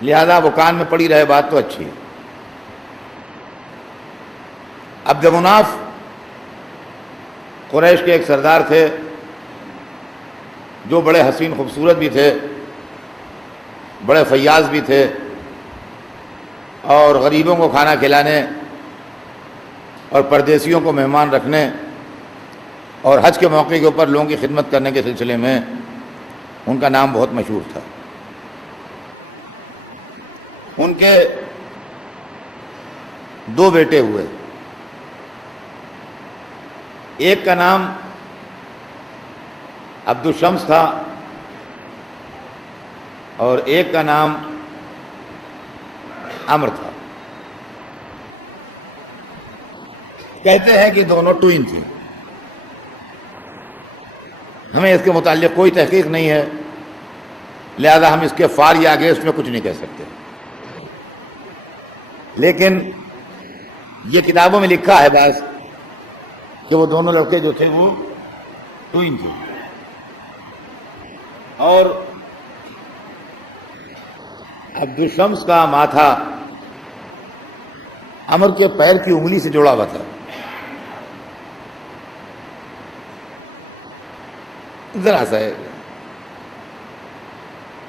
لہذا وہ کان میں پڑی رہے بات تو اچھی ہے۔ عبد مناف قریش کے ایک سردار تھے جو بڑے حسین خوبصورت بھی تھے، بڑے فیاض بھی تھے، اور غریبوں کو کھانا کھلانے اور پردیسیوں کو مہمان رکھنے اور حج کے موقع کے اوپر لوگوں کی خدمت کرنے کے سلسلے میں ان کا نام بہت مشہور تھا۔ ان کے دو بیٹے ہوئے، ایک کا نام عبد الشمس تھا اور ایک کا نام عمر تھا۔ کہتے ہیں کہ دونوں ٹوئن تھے، ہمیں اس کے متعلق کوئی تحقیق نہیں ہے، لہذا ہم اس کے فار یا اگینسٹ میں کچھ نہیں کہہ سکتے، لیکن یہ کتابوں میں لکھا ہے بعض کہ وہ دونوں لڑکے جو تھے وہ ٹوئن تھے، اور عبد الشمس کا ماتھا عمر کے پیر کی انگلی سے جڑا ہوا تھا۔ ذرا سا ہے،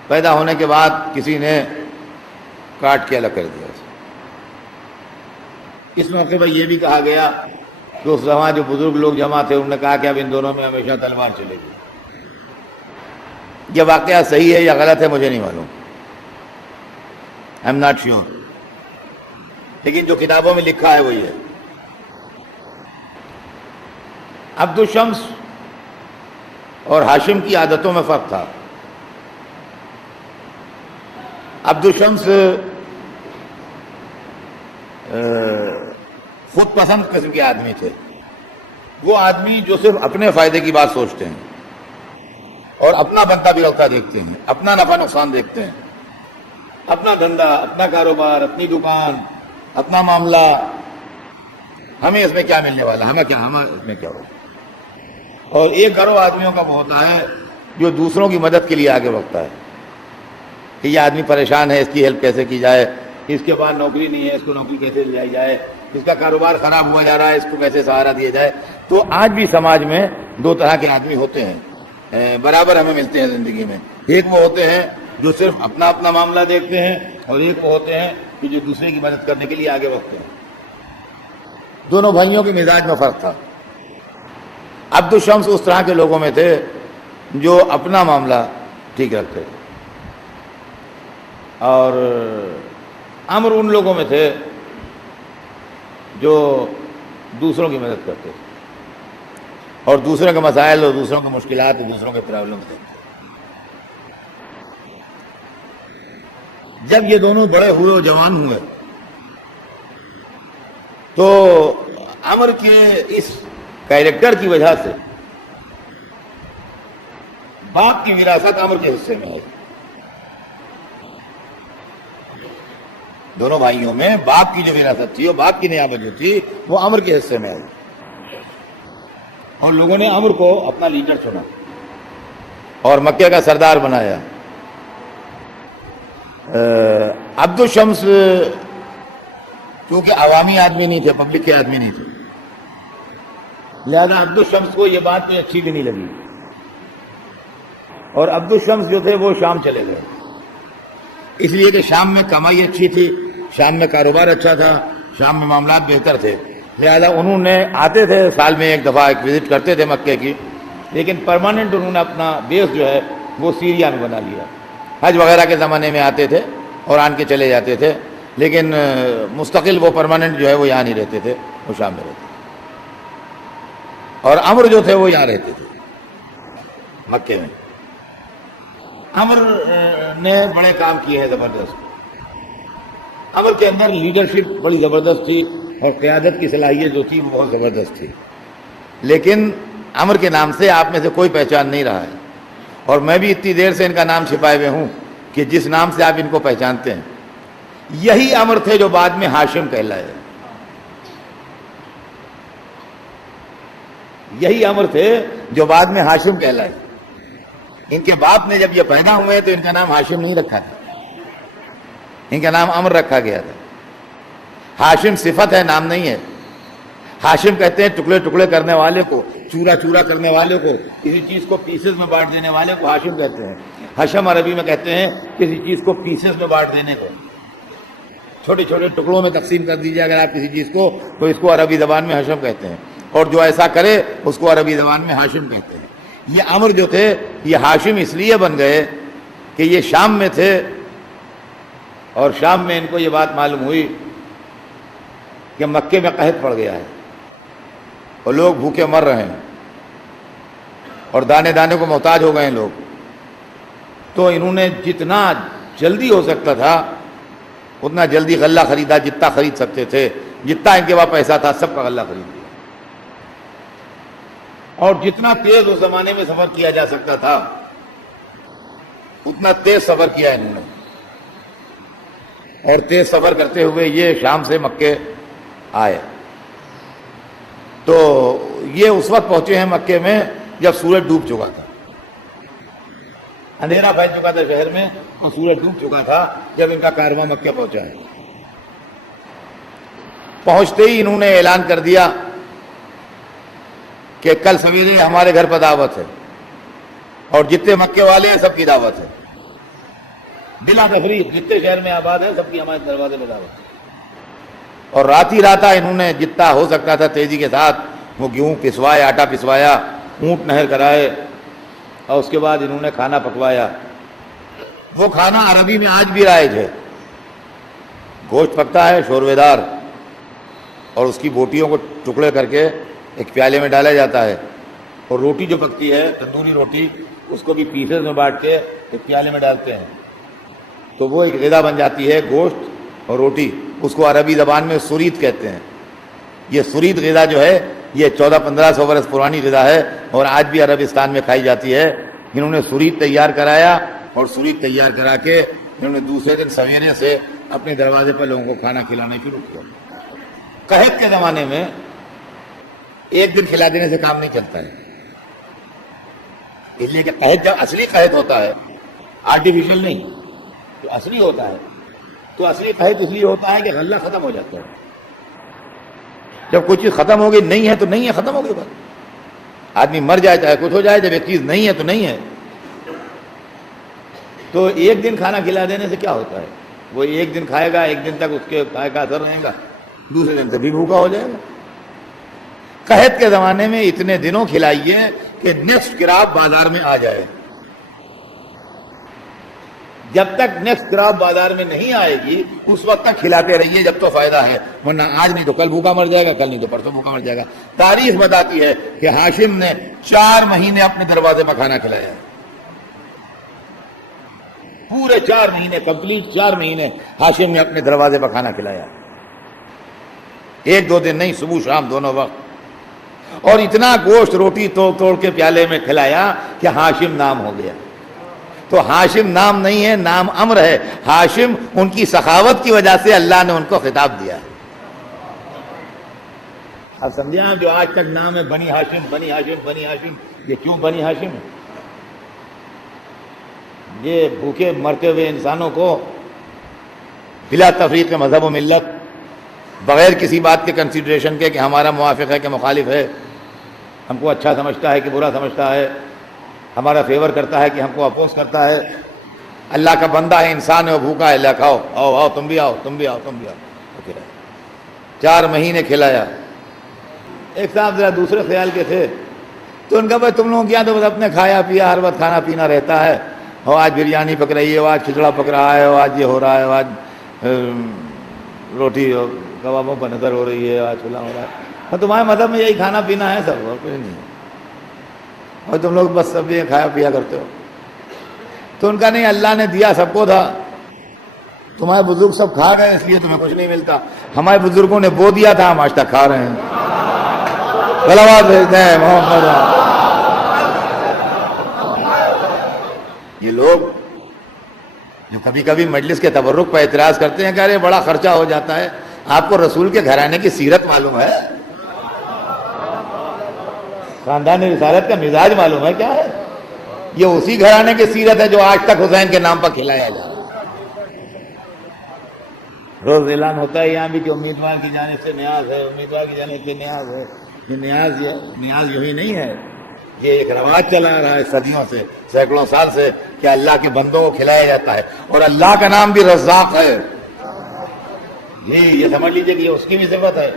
پیدا ہونے کے بعد کسی نے کاٹ کے الگ کر دیا۔ اس موقع پر یہ بھی کہا گیا کہ اس زمانے جو بزرگ لوگ جمع تھے انہوں نے کہا کہ اب ان دونوں میں ہمیشہ تلوار چلے گی۔ یہ واقعہ صحیح ہے یا غلط ہے مجھے نہیں معلوم، آئی ایم ناٹ شیور، لیکن جو کتابوں میں لکھا ہے وہی ہے۔ عبد الشمس اور ہاشم کی عادتوں میں فرق تھا۔ عبد الشمس خود پسند قسم کے آدمی تھے، وہ آدمی جو صرف اپنے فائدے کی بات سوچتے ہیں اور اپنا بنتا بگڑتا دیکھتے ہیں، اپنا نفع نقصان دیکھتے ہیں، اپنا دھندا، اپنا کاروبار، اپنی دکان، اپنا معاملہ، ہمیں اس میں کیا ملنے والا، ہمیں اس میں کیا ہوگا۔ اور ایک گروہ آدمیوں کا وہ ہوتا ہے جو دوسروں کی مدد کے لیے آگے بڑھتا ہے کہ یہ آدمی پریشان ہے، اس کی ہیلپ کیسے کی جائے، اس کے پاس نوکری نہیں ہے، اس کو نوکری کیسے دلائی جائے، اس کا کاروبار خراب ہوا جا رہا ہے، اس کو کیسے سہارا دیا جائے۔ تو آج بھی سماج میں دو طرح کے آدمی ہوتے ہیں، برابر ہمیں ملتے ہیں زندگی میں۔ ایک وہ ہوتے ہیں جو صرف اپنا اپنا معاملہ دیکھتے ہیں، اور ایک وہ ہوتے ہیں کہ جو دوسرے کی مدد کرنے کے لیے آگے بڑھتے ہیں۔ دونوں بھائیوں کے مزاج میں فرق تھا۔ عبد الشمس اس طرح کے لوگوں میں تھے جو اپنا معاملہ ٹھیک رکھتے تھے، اور عمر ان لوگوں میں تھے جو دوسروں کی مدد کرتے تھے اور دوسروں کے مسائل اور دوسروں کے مشکلات اور دوسروں کے پرابلم تھے۔ جب یہ دونوں بڑے ہوئے اور جوان ہوئے تو عمر کے اس کیریکٹر کی وجہ سے باپ کی وراثت عمر کے حصے میں آئی۔ دونوں بھائیوں میں باپ کی جو وراثت تھی اور باپ کی نیابت جو تھی وہ عمر کے حصے میں آئی، اور لوگوں نے عمر کو اپنا لیڈر چنا اور مکے کا سردار بنایا۔ عبد الشمس کیونکہ عوامی آدمی نہیں تھے، پبلک کے آدمی نہیں تھے، لہذا عبد الشمس کو یہ بات کوئی اچھی بھی نہیں لگی، اور عبد الشمس جو تھے وہ شام چلے گئے، اس لیے کہ شام میں کمائی اچھی تھی، شام میں کاروبار اچھا تھا، شام میں معاملات بہتر تھے، لہذا انہوں نے آتے تھے سال میں ایک دفعہ ایک وزٹ کرتے تھے مکے کی، لیکن پرماننٹ انہوں نے اپنا بیس جو ہے وہ سیریا میں بنا لیا۔ حج وغیرہ کے زمانے میں آتے تھے اور آن کے چلے جاتے تھے، لیکن مستقل وہ پرماننٹ جو ہے وہ یہاں نہیں رہتے تھے، وہ شام میں رہتے تھے۔ اور عمر جو تھے وہ یہاں رہتے تھے مکے میں۔ عمر نے بڑے کام کیے ہیں زبردست، عمر کے اندر لیڈرشپ بڑی زبردست تھی اور قیادت کی صلاحیت جو تھی وہ بہت زبردست تھی، لیکن عمر کے نام سے آپ میں سے کوئی پہچان نہیں رہا ہے، اور میں بھی اتنی دیر سے ان کا نام چھپائے ہوئے ہوں کہ جس نام سے آپ ان کو پہچانتے ہیں یہی عمر تھے جو بعد میں ہاشم کہلائے، یہی عمر تھے جو بعد میں ہاشم کہلائے۔ ان کے باپ نے جب یہ پیدا ہوئے تو ان کا نام ہاشم نہیں رکھا تھا، ان کا نام عمرو رکھا گیا تھا. ہاشم صفت ہے، نام نہیں ہے. ہاشم کہتے ہیں ٹکڑے ٹکڑے کرنے والے کو، چورا چورا کرنے والے کو، کسی چیز کو پیسز میں بانٹ دینے والے کو ہاشم کہتے ہیں. حشم عربی میں کہتے ہیں کسی چیز کو پیسز میں بانٹ دینے کو، چھوٹے چھوٹے ٹکڑوں میں تقسیم کر دیجیے اگر آپ کسی چیز کو، تو اس کو عربی زبان میں حشم کہتے ہیں. اور جو ایسا کرے اس کو عربی زبان میں ہاشم کہتے ہیں. یہ عمرو جو تھے یہ ہاشم اس لیے بن گئے کہ یہ شام میں تھے، اور شام میں ان کو یہ بات معلوم ہوئی کہ مکے میں قحط پڑ گیا ہے اور لوگ بھوکے مر رہے ہیں اور دانے دانے کو محتاج ہو گئے ہیں لوگ. تو انہوں نے جتنا جلدی ہو سکتا تھا اتنا جلدی غلہ خریدا، جتنا خرید سکتے تھے، جتنا ان کے پاس پیسہ تھا سب کا غلہ خرید لیا. اور جتنا تیز اس زمانے میں سفر کیا جا سکتا تھا اتنا تیز سفر کیا انہوں نے. اور تیز سفر کرتے ہوئے یہ شام سے مکے آئے. تو یہ اس وقت پہنچے ہیں مکے میں جب سورج ڈوب چکا تھا، اندھیرا پھیل چکا تھا شہر میں اور سورج ڈوب چکا تھا جب ان کا کارواں مکہ پہنچا ہے. پہنچتے ہی انہوں نے اعلان کر دیا کہ کل سویرے ہمارے گھر پر دعوت ہے اور جتنے مکے والے ہیں سب کی دعوت ہے، بلا تفریق جتنے شہر میں آباد ہیں سب کی ہمارے دروازے میں دعوت ہے. اور رات ہی راتا انہوں نے جتنا ہو سکتا تھا تیزی کے ساتھ وہ گیہوں پسوائے، آٹا پسوایا، اونٹ نہر کرائے، اور اس کے بعد انہوں نے کھانا پکوایا. وہ کھانا عربی میں آج بھی رائج ہے. گوشت پکتا ہے شوربے دار اور اس کی بوٹیوں کو ٹکڑے کر کے ایک پیالے میں ڈالا جاتا ہے، اور روٹی جو پکتی ہے تندوری روٹی اس کو بھی پیسز میں بانٹ کے ایک پیالے میں ڈالتے ہیں، تو وہ ایک غذا بن جاتی ہے، گوشت اور روٹی. اس کو عربی زبان میں سرید کہتے ہیں. یہ سرید غذا جو ہے یہ 1400-1500 برس پرانی غذا ہے اور آج بھی عربستان میں کھائی جاتی ہے. انہوں نے سرید تیار کرایا اور سرید تیار کرا کے انہوں نے دوسرے دن سویرے سے اپنے دروازے پر لوگوں کو کھانا کھلانا شروع کیا. قحط کے زمانے میں ایک دن کھلا دینے سے کام نہیں چلتا ہے، اس لیے کہ قحط جب اصلی قحط ہوتا ہے، آرٹیفیشل نہیں، جو اصلی ہوتا ہے، تو اصلی قحط اس لیے ہوتا ہے کہ غلہ ختم ہو جاتا ہے. جب کوئی چیز ختم ہو گئی، نہیں ہے تو نہیں ہے، ختم ہو گئی بات. آدمی مر جائے چاہے کچھ ہو جائے، جب ایک چیز نہیں ہے تو نہیں ہے. تو ایک دن کھانا کھلا دینے سے کیا ہوتا ہے؟ وہ ایک دن کھائے گا، ایک دن تک اس کے کھائے کا اثر رہے گا، دوسرے دن سے بھی بھوکا ہو جائے گا. قحط کے زمانے میں اتنے دنوں کھلائیے کہ نیکسٹ کراپ بازار میں آ جائے. جب تک نیکسٹ کراپ بازار میں نہیں آئے گی اس وقت تک کھلاتے رہیے جب تو فائدہ ہے، ورنہ آج نہیں تو کل بھوکا مر جائے گا، کل نہیں تو پرسوں بھوکا مر جائے گا. تاریخ بتاتی ہے کہ ہاشم نے 4 مہینے اپنے دروازے پر کھانا کھلایا، پورے 4 مہینے، کمپلیٹ 4 مہینے ہاشم نے اپنے دروازے پر کھانا کھلایا. 1-2 دن نہیں، صبح شام دونوں وقت. اور اتنا گوشت روٹی توڑ کے پیالے میں کھلایا کہ ہاشم نام ہو گیا. تو ہاشم نام نہیں ہے، نام عمرو ہے. ہاشم ان کی سخاوت کی وجہ سے اللہ نے ان کو خطاب دیا. اب سمجھے آپ، جو آج تک نام ہے بنی ہاشم، بنی ہاشم، بنی ہاشم، یہ کیوں بنی ہاشم ہے؟ یہ بھوکے مرتے ہوئے انسانوں کو بلا تفریق مذہب و ملت، بغیر کسی بات کے کنسیڈریشن کے کہ ہمارا موافق ہے کہ مخالف ہے، ہم کو اچھا سمجھتا ہے کہ برا سمجھتا ہے، ہمارا فیور کرتا ہے کہ ہم کو اپوز کرتا ہے، اللہ کا بندہ ہے، انسان ہے، وہ بھوکا ہے، اللہ کھاؤ، آؤ آؤ، تم بھی آؤ، تم بھی آؤ، تم بھی آؤ. 4 مہینے کھلایا. ایک صاحب ذرا دوسرے خیال کے تھے، تو ان کا بھائی تم لوگوں کیا تو بس اپنے کھایا پیا، ہر وقت کھانا پینا رہتا ہے، اور آج بریانی پک رہی ہے، آج کھچڑا پک رہا ہے، آج یہ ہو رہا ہے، آج روٹی کبابوں پر نظر ہو رہی ہے، آج چھولا ہو رہا ہے. اور تمہارے مذہب میں یہی کھانا پینا ہے سب، اور کچھ نہیں ہے، اور تم لوگ بس سب یہ کھایا پیا کرتے ہو. تو ان کا نہیں، اللہ نے دیا سب کو تھا، تمہارے بزرگ سب کھا گئے اس لیے تمہیں کچھ نہیں ملتا. ہمارے بزرگوں نے بو دیا تھا، ہم آج تک کھا رہے ہیں. صلوات بھیجتے ہیں محمد. یہ لوگ جو کبھی کبھی مجلس کے تبرک پر اعتراض کرتے ہیں کہ ارے بڑا خرچہ ہو جاتا ہے، آپ کو رسول کے گھرانے کی سیرت معلوم ہے؟ خاندان رسالت کا مزاج معلوم ہے کیا ہے؟ یہ اسی گھرانے کی سیرت ہے جو آج تک حسین کے نام پر کھلایا جا رہا ہے. روز اعلان ہوتا ہے یہاں بھی کہ امیدوار کی جانب سے نیاز ہے، امیدوار کی جانب سے نیاز ہے. یہ نیاز یہی نہیں ہے، یہ ایک رواج چلا آ رہا ہے صدیوں سے، سینکڑوں سال سے، کہ اللہ کے بندوں کو کھلایا جاتا ہے. اور اللہ کا نام بھی رزاق ہے. یہ سمجھ لیجئے کہ یہ اس کی بھی صفت ہے.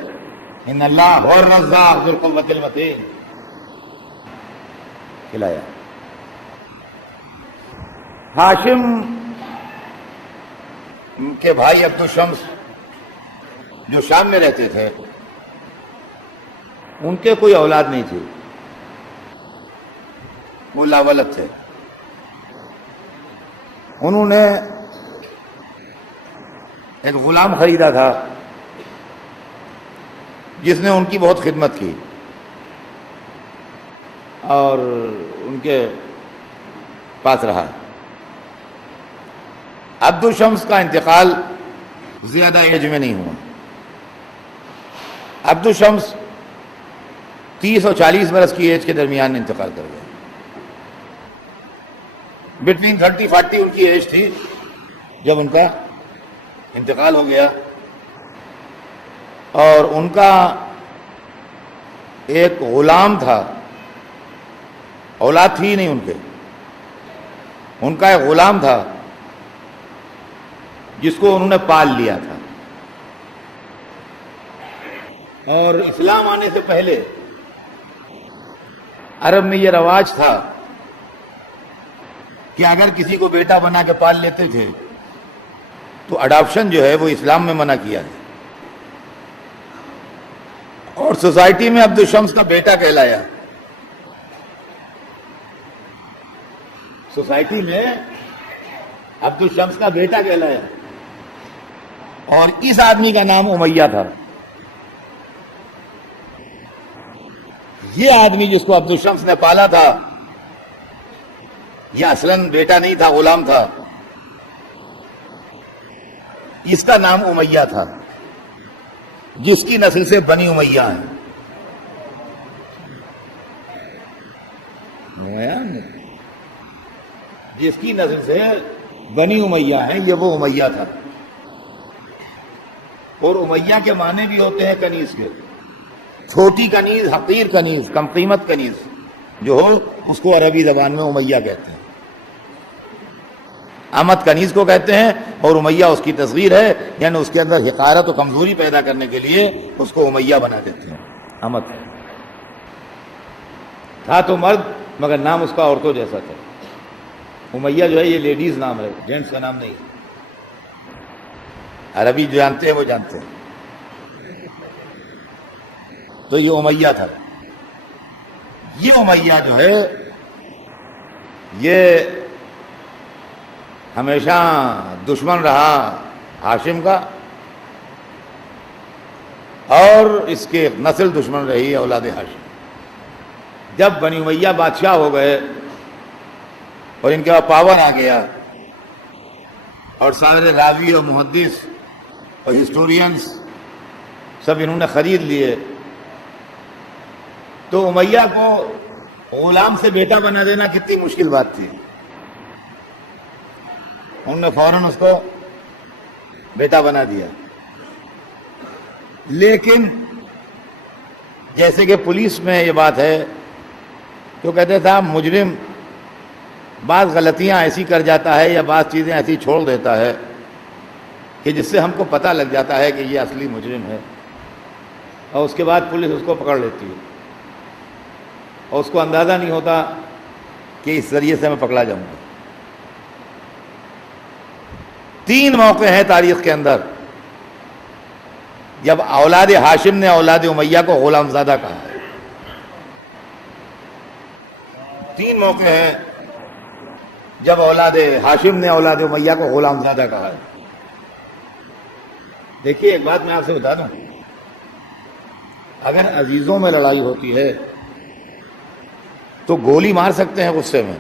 ان اللہ اور رزاق ذو القوۃ المتین. کھلایا. ہاشم کے بھائی عبد الشمس جو شام میں رہتے تھے، ان کے کوئی اولاد نہیں تھی، وہ لاولد تھے. انہوں نے ایک غلام خریدا تھا جس نے ان کی بہت خدمت کی اور ان کے پاس رہا. عبد الشمس کا انتقال زیادہ ایج میں نہیں ہوا. عبد الشمس 30 اور 40 برس کی ایج کے درمیان انتقال کر گئے. بٹوین 30-40 ان کی ایج تھی جب ان کا انتقال ہو گیا. اور ان کا ایک غلام تھا، اولاد تھی نہیں ان کے. ان کا ایک غلام تھا جس کو انہوں نے پال لیا تھا. اور اسلام آنے سے پہلے عرب میں یہ رواج تھا کہ اگر کسی کو بیٹا بنا کے پال لیتے تھے تو اڈاپشن جو ہے وہ اسلام میں منع کیا ہے. اور سوسائٹی میں عبد الشمس کا بیٹا کہلایا. سوسائٹی میں عبد الشمس کا بیٹا کہلایا. اور اس آدمی کا نام امیہ تھا. یہ آدمی جس کو عبد الشمس نے پالا تھا یہ اصلاً بیٹا نہیں تھا، غلام تھا. اس کا نام امیہ تھا، جس کی نسل سے بنی امیہ ہیں. جس کی نسل سے بنی امیہ ہیں، یہ وہ امیہ تھا. اور امیہ کے معنی بھی ہوتے ہیں کنیز کے. چھوٹی کنیز، حقیر کنیز، کم قیمت کنیز جو ہو اس کو عربی زبان میں امیہ کہتے ہیں. امت کنیز کو کہتے ہیں اور امیہ اس کی تصغیر ہے، یعنی اس کے اندر حقارت و کمزوری پیدا کرنے کے لیے اس کو امیہ بنا دیتے ہیں. امت تھا تو مرد مگر نام اس کا عورتوں جیسا تھا. امیہ جو ہے یہ لیڈیز نام ہے، جینٹس کا نام نہیں. عربی جو جانتے ہیں وہ جانتے ہیں. تو یہ امیہ تھا. یہ امیہ جو ہے یہ ہمیشہ دشمن رہا ہاشم کا، اور اس کے نسل دشمن رہی اولاد ہاشم. جب بنی امیہ بادشاہ ہو گئے اور ان کے پاس پاور آ گیا اور سارے راوی اور محدث اور ہسٹورینز سب انہوں نے خرید لیے، تو امیہ کو غلام سے بیٹا بنا دینا کتنی مشکل بات تھی. انہوں نے فوراً اس کو بیٹا بنا دیا. لیکن جیسے کہ پولیس میں یہ بات ہے تو کہتے تھا مجرم بعض غلطیاں ایسی کر جاتا ہے یا بعض چیزیں ایسی چھوڑ دیتا ہے کہ جس سے ہم کو پتہ لگ جاتا ہے کہ یہ اصلی مجرم ہے، اور اس کے بعد پولیس اس کو پکڑ لیتی ہے اور اس کو اندازہ نہیں ہوتا کہ اس ذریعے سے میں پکڑا جاؤں گا. 3 موقع ہیں تاریخ کے اندر جب اولاد ہاشم نے اولاد امیہ کو غلام زادہ کہا ہے. 3 موقع ہیں جب اولاد ہاشم نے اولاد امیہ کو غلام زادہ کہا ہے. دیکھیے ایک بات میں آپ سے بتا دوں، اگر عزیزوں میں لڑائی ہوتی ہے تو گولی مار سکتے ہیں غصے میں،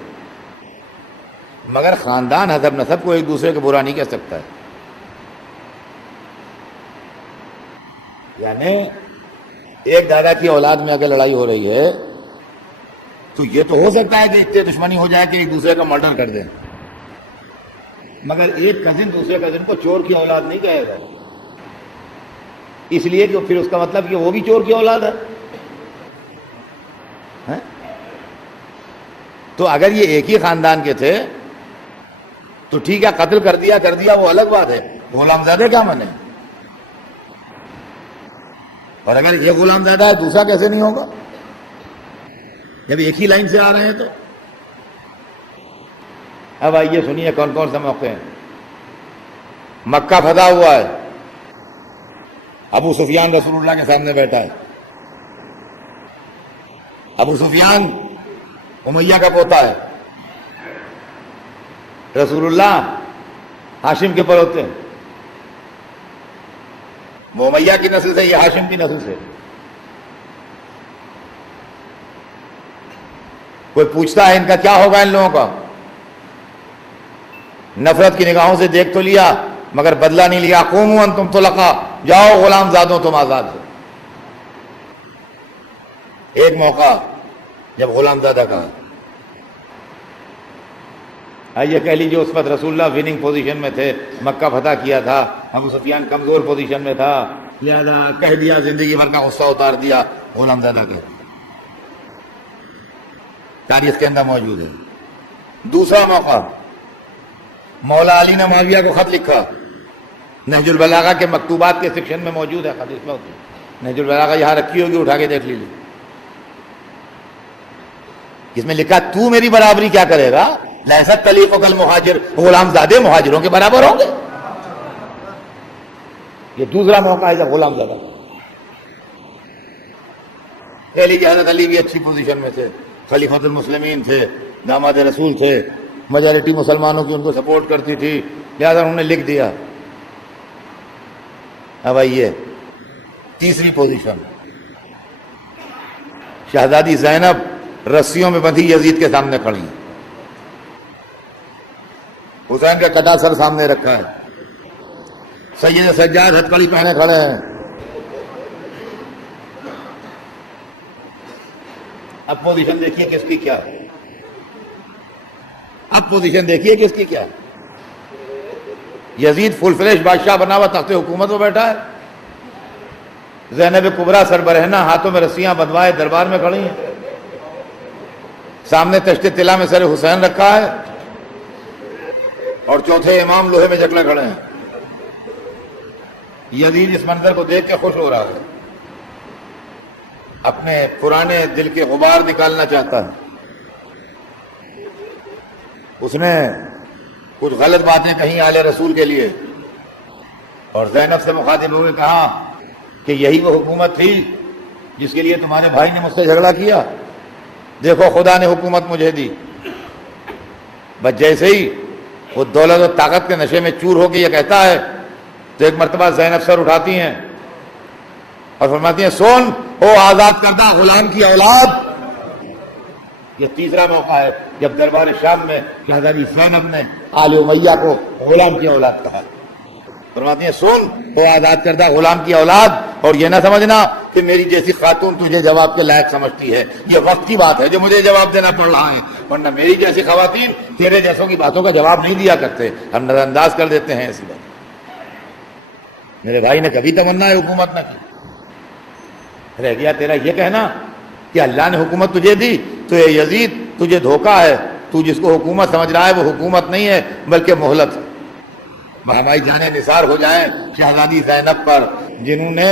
مگر خاندان حسب نسب کو ایک دوسرے کو برا نہیں کہہ سکتا ہے. یعنی ایک دادا کی اولاد میں اگر لڑائی ہو رہی ہے تو یہ تو ہو سکتا ہے کہ اتنے دشمنی ہو جائے کہ ایک دوسرے کا مرڈر کر دیں، مگر ایک کزن دوسرے کزن کو چور کی اولاد نہیں کہے گا. اس لیے کہ پھر اس کا مطلب کہ وہ بھی چور کی اولاد ہے. تو اگر یہ ایک ہی خاندان کے تھے تو ٹھیک ہے، قتل کر دیا وہ الگ بات ہے، غلام زادہ کیا مانے؟ اور اگر یہ غلام زادہ ہے دوسرا کیسے نہیں ہوگا جب ایک ہی لائن سے آ رہے ہیں؟ تو اب آئیے سنیے کون کون سے موقع ہیں. مکہ فتح ہوا ہے، ابو سفیان رسول اللہ کے سامنے بیٹھا ہے. ابو سفیان امیہ کا پوتا ہے، رسول اللہ ہاشم کے پڑوتے ہیں. وہ امیہ کی نسل سے، یہ ہاشم کی نسل سے. کوئی پوچھتا ہے ان کا کیا ہوگا؟ ان لوگوں کا نفرت کی نگاہوں سے دیکھ تو لیا مگر بدلہ نہیں لیا. قوموا انتم طلقاء، جاؤ غلام زادوں تم آزاد ہو. ایک موقع جب غلام زادہ کا، آئیے کہہ لیجیے اس وقت رسول اللہ وننگ پوزیشن میں تھے، مکہ فتح کیا تھا، ابو سفیان کمزور پوزیشن میں تھا، لہذا کہہ دیا، زندگی بھر کا غصہ اتار دیا غلام زادہ کا. تاریخ کے اندر موجود ہے. دوسرا موقع، مولا علی نے معاویہ کو خط لکھا، نہج البلاغہ کے مکتوبات کے سیکشن میں موجود ہے. خط اس میں نہج البلاغہ یہاں رکھی ہوگی، اٹھا کے دیکھ لیجیے. اس میں لکھا تو میری برابری کیا کرے گا؟ لیست تلیقک المہاجر، غلام زادے مہاجروں کے برابر ہوں گے. یہ دوسرا موقع ہے جب غلام زادہ. کہہ لیجیے حضرت علی بھی اچھی پوزیشن میں تھے، خلیفۃ المسلمین تھے، داماد رسول تھے، میجارٹی مسلمانوں کی ان کو سپورٹ کرتی تھی، لہذا انہوں نے لکھ دیا. اب آئیے تیسری پوزیشن، شہزادی زینب رسیوں میں بندھی یزید کے سامنے کھڑی، حسین کا کٹا سر سامنے رکھا ہے، سید سجاد ہتھکڑی پہنے کھڑے ہیں. اب پوزیشن دیکھیے کس کی کیا ہے. اب پوزیشن دیکھیے کس کی کیا ہے. یزید فل فلیش بادشاہ بنا ہوا تخت حکومت میں بیٹھا ہے، زینب کبریٰ سربرہنہ ہاتھوں میں رسیاں بندھوائے دربار میں کھڑی ہیں، سامنے تشت طلا میں سر حسین رکھا ہے، اور چوتھے امام لوہے میں جکڑے کھڑے ہیں. یزید اس منظر کو دیکھ کے خوش ہو رہا ہے، اپنے پرانے دل کے غبار نکالنا چاہتا ہے. اس نے کچھ غلط باتیں کہیں آل رسول کے لیے، اور زینب سے مخاطب ہوئے کہا کہ یہی وہ حکومت تھی جس کے لیے تمہارے بھائی نے مجھ سے جھگڑا کیا، دیکھو خدا نے حکومت مجھے دی. بس جیسے ہی وہ دولت و طاقت کے نشے میں چور ہو کے یہ کہتا ہے تو ایک مرتبہ زینب سر اٹھاتی ہیں اور فرماتی ہیں سن او آزاد کردہ غلام کی اولاد. یہ تیسرا موقع ہے جب دربار شام میں شہزادی زینب نے آل امیہ کو غلام کی اولاد کہا. فرماتی ہیں سن او آزاد کردہ غلام کی اولاد، اور یہ نہ سمجھنا کہ میری جیسی خاتون تجھے جواب کے لائق سمجھتی ہے، یہ وقت کی بات ہے جو مجھے جواب دینا پڑ رہا ہے، ورنہ میری جیسی خواتین تیرے جیسوں کی باتوں کا جواب نہیں دیا کرتے، ہم نظر انداز کر دیتے ہیں ایسی بات. میرے بھائی نے کبھی تمنا حکومت نہ کی. رہ گیا تیرا یہ کہنا کہ اللہ نے حکومت تجھے دی تو یہ یزید تجھے دھوکہ ہے، تو جس کو حکومت سمجھ رہا ہے وہ حکومت نہیں ہے بلکہ مہلت ہے. ہماری جانیں نثار ہو جائیں شہزادی زینب پر، جنہوں نے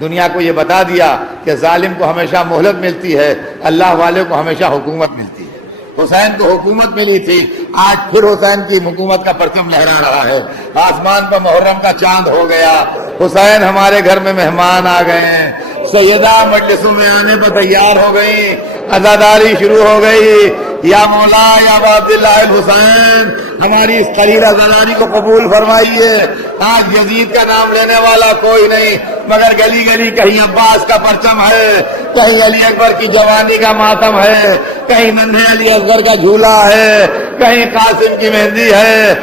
دنیا کو یہ بتا دیا کہ ظالم کو ہمیشہ مہلت ملتی ہے، اللہ والے کو ہمیشہ حکومت ملتی ہے. حسین کو حکومت ملی تھی، آج پھر حسین کی حکومت کا پرچم لہرا رہا ہے. آسمان پر محرم کا چاند ہو گیا، حسین ہمارے گھر میں مہمان آ گئے ہیں، سیدہ مجلسوں میں آنے پر تیار ہو گئی، عزاداری شروع ہو گئی. یا مولا یا عبداللہ الحسین، ہماری اس قلیل عزاداری کو قبول فرمائیے. آج یزید کا نام لینے والا کوئی نہیں، مگر گلی گلی کہیں عباس کا پرچم ہے، کہیں علی اکبر کی جوانی کا ماتم ہے، کہیں ننھے علی اصغر کا جھولا ہے، کہیں قاسم کی مہندی ہے.